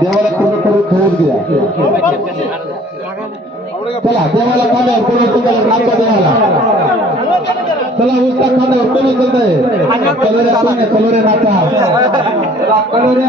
देवाला पूर्ण करून ठेवून द्या चला देवाला खांद्यावर कोणी तुम्हाला नाचा देवाला चला उलटा खांद्यावर कोणी करताय कलोऱ्या सोने कलोऱ्या नाचा बरोबर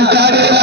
voluntario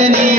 any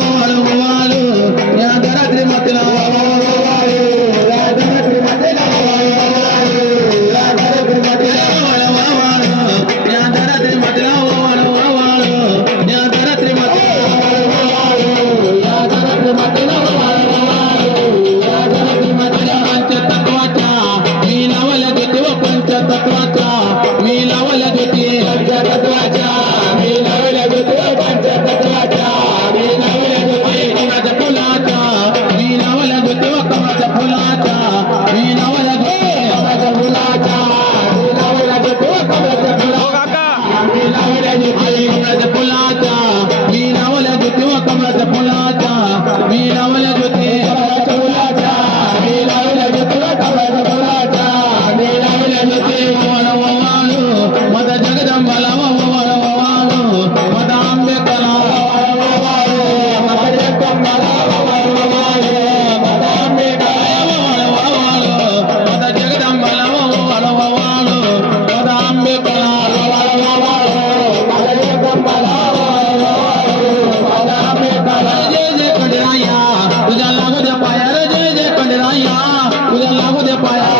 Lord, my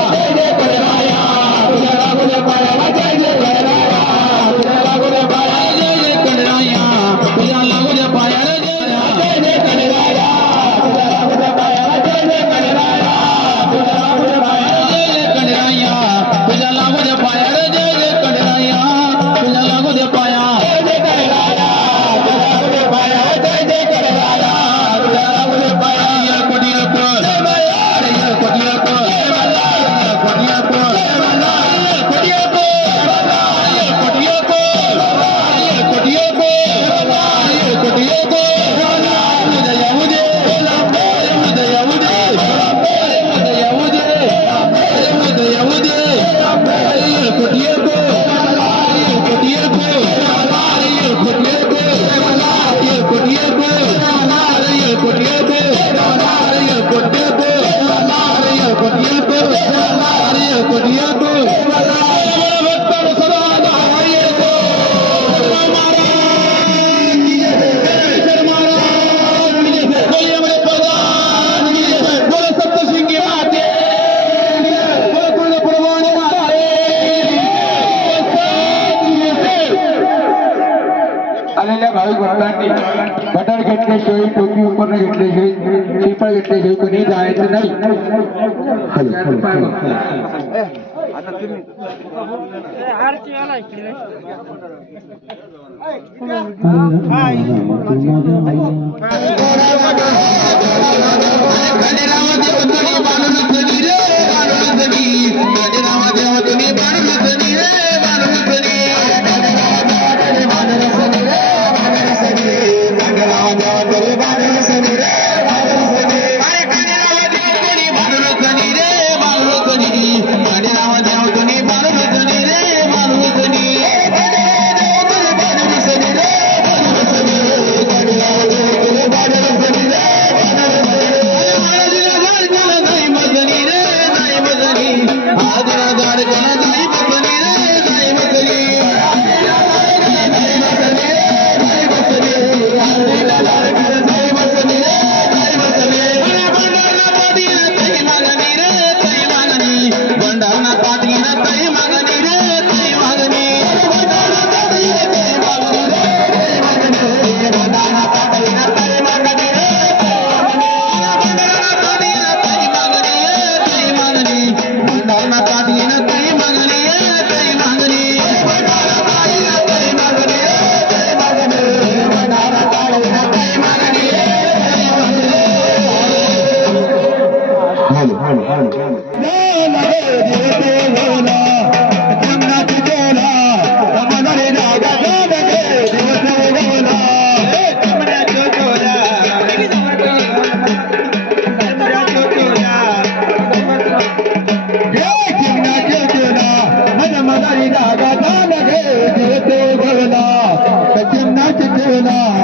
घेतल्याशिवाय टोपी उपरणं घेतल्याशिवाय श्रीफळ घेतल्याशिवाय कोणी जायचं नाही. हॅलो. tonight.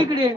इकडे